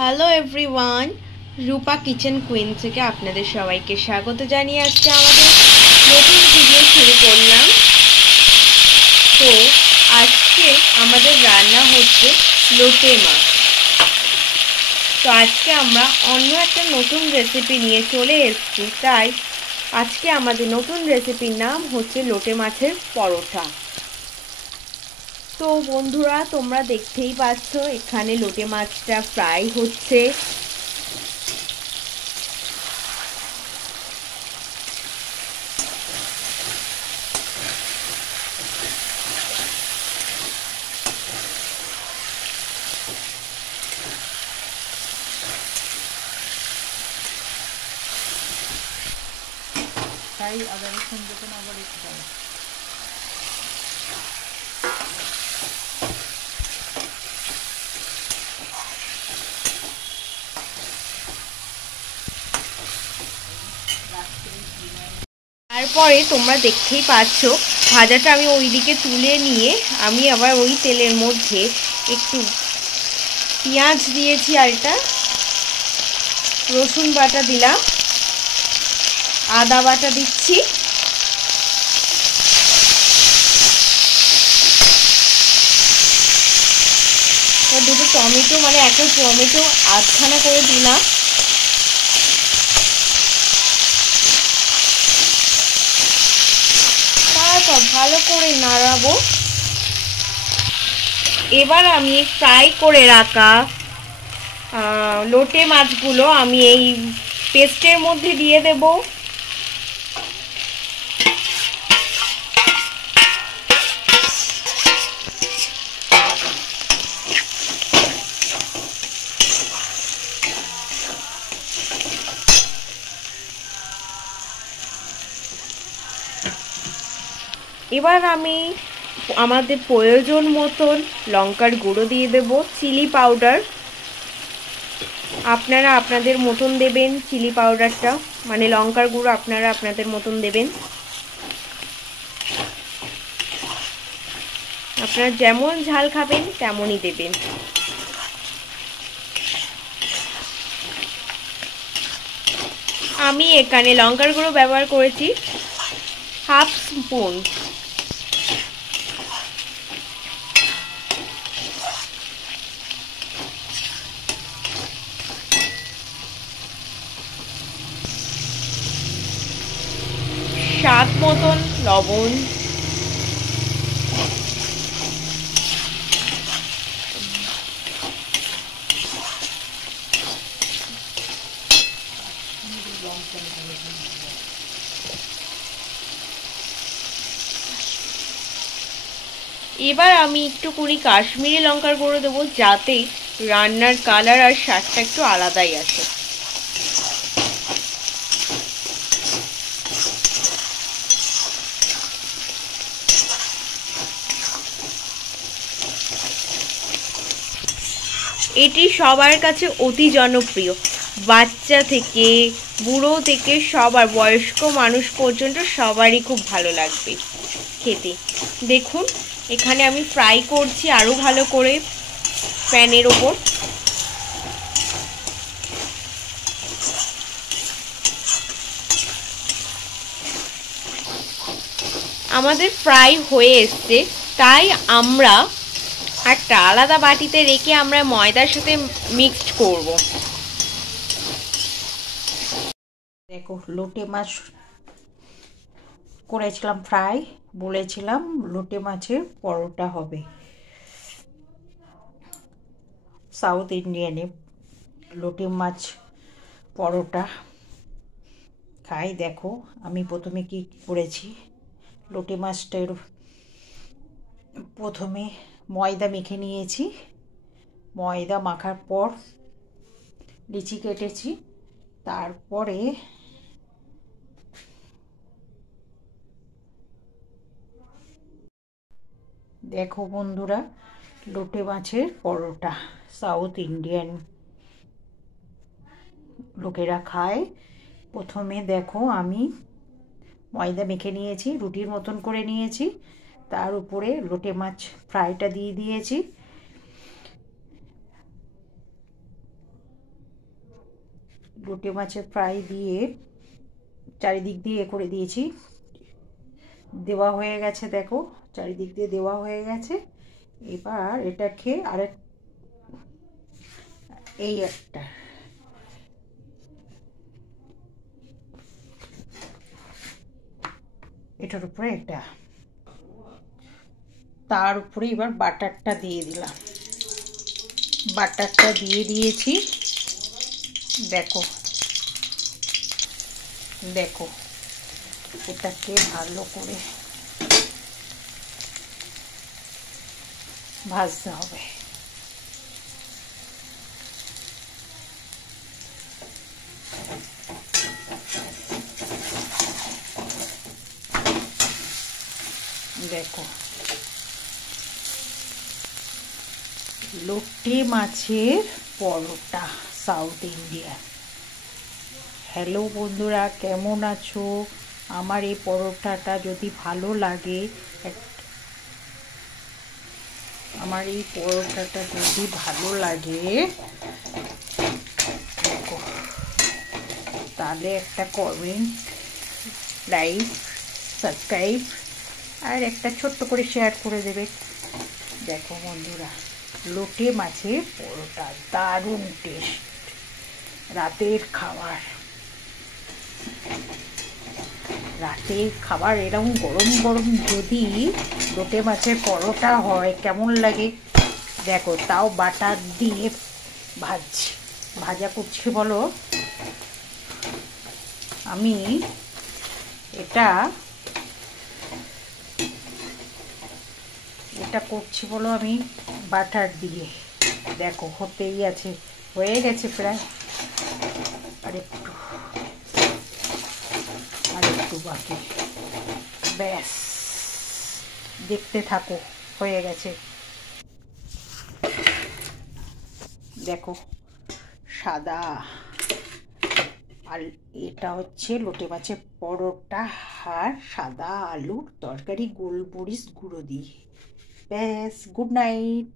Hello everyone, রূপা kitchen queen থেকে আপনাদের সবাইকে স্বাগত জানিয়ে আজকে আমাদের নতুন ভিডিও শুরু করলাম। তো আজকে আমাদের রান্না হচ্ছে লোটে মাছ। তো আজকে আমরা অন্য একটা নতুন রেসিপি নিয়ে চলে এসেছি, তাই আজকে আমাদের নতুন রেসিপির নাম হচ্ছে লোটে মাছের পরোটা। তো বন্ধুরা, তোমরা দেখতেই পাচ্ছ এখানে লোটে মাছটা ফ্রাই হচ্ছে। তাই আদা রসুন যখন আবার একটু দাও। তারপরে তোমরা দেখতেই পাচ্ছ ভাজাটা আমি ওইদিকে তুলে নিয়ে আমি আবার ওই তেলের মধ্যে একটু পেঁয়াজ দিয়েছি, আর এটা রসুন বাটা দিলাম, আদা বাটা দিচ্ছি, দুটো টমেটো মানে একটা টমেটো আধখানা করে দিলাম। তারপর ভালো করে নাড়াবো। এবার আমি ফ্রাই করে রাখা লোটে মাছগুলো আমি এই পেস্টের মধ্যে দিয়ে দেব। এবার আমি আমাদের প্রয়োজন মতন লঙ্কার গুঁড়ো দিয়ে দেব, চিলি পাউডার আপনারা আপনাদের মতন দেবেন, চিলি পাউডারটা মানে লঙ্কার গুঁড়ো আপনারা আপনাদের মতন দেবেন, আপনারা যেমন ঝাল খাবেন তেমনই দেবেন। আমি এখানে লঙ্কার গুঁড়ো ব্যবহার করেছি হাফ স্পুন। স্বাদ মতন লবণ, এবার আমি একটু কাশ্মীরি লঙ্কার গুঁড়ো দেবো, যাতে রান্নার কালার আর স্বাদটা একটু আলাদাই আসে। এটি সবার কাছে অতি জনপ্রিয়, বাচ্চা থেকে বুড়ো থেকে সবার, বয়স্ক মানুষ পর্যন্ত সবারই খুব ভালো লাগবে খেতে। দেখুন এখানে আমি ফ্রাই করছি আরও ভালো করে প্যানের ওপর। আমাদের ফ্রাই হয়ে এসছে, তাই আমরা একটা আলাদা বাটিতে রেখে আমরা ময়দার সাথে মিক্সড করব। দেখো লোটে মাছ করেছিলাম ফ্রাই, বলেছিলাম লোটে মাছের পরোটা হবে। সাউথ ইন্ডিয়ানে লোটে মাছ পরোটা খাই। দেখো আমি প্রথমে কি করেছি, লোটে মাছটার প্রথমে ময়দা মেখে নিয়েছি। ময়দা মাখার পর লিচি কেটেছি, তারপরে দেখো বন্ধুরা লোটে মাছের পরোটা সাউথ ইন্ডিয়ান লোকেরা খায়। প্রথমে দেখো আমি ময়দা মেখে নিয়েছি, রুটির মতন করে নিয়েছি, তার উপরে লোটে মাছ ফ্রাইটা দিয়ে দিয়েছি। লোটে মাছের ফ্রাই দিয়ে চারিদিক দিয়ে করে দিয়েছি, দেওয়া হয়ে গেছে। দেখো চারিদিক দিয়ে দেওয়া হয়ে গেছে। এবার এটা খেয়ে আরেক এই একটা এটার উপরে এটা, তার উপরে এবার বাটারটা দিয়ে দিলাম। বাটারটা দিয়ে দিয়েছি। দেখো দেখো এটাকে ভালো করে ভাজতে হবে। দেখো লোটে মাছের পরোটা সাউথ ইন্ডিয়া। হ্যালো বন্ধুরা, কেমন আছো? আমার এই পরোটাটা যদি ভালো লাগে, দেখো তাহলে একটা কমেন্ট, লাইক, সাবস্ক্রাইব আর একটা ছোট্ট করে শেয়ার করে দেবে। দেখো বন্ধুরা, লোটে মাছের পরোটা দারুণ টেস্ট, রাতের খাবার এরকম গরম গরম যদি লোটে মাছের পরোটা হয় কেমন লাগে দেখো। তাও বাটার দিয়ে ভাজা করছি বলো। আমি এটা করছি বলো আমি বাটার দিয়ে। দেখো হতেই আছে, হয়ে গেছে প্রায়, আর একটু বাকি, ব্যাস দেখতে থাকো, হয়ে গেছে। দেখো সাদা, আর এটা হচ্ছে লোটে মাছের পরোটা আর সাদা আলুর তরকারি গোলমরিচ গুঁড়ো দিয়ে। ব্যাস, গুড নাইট।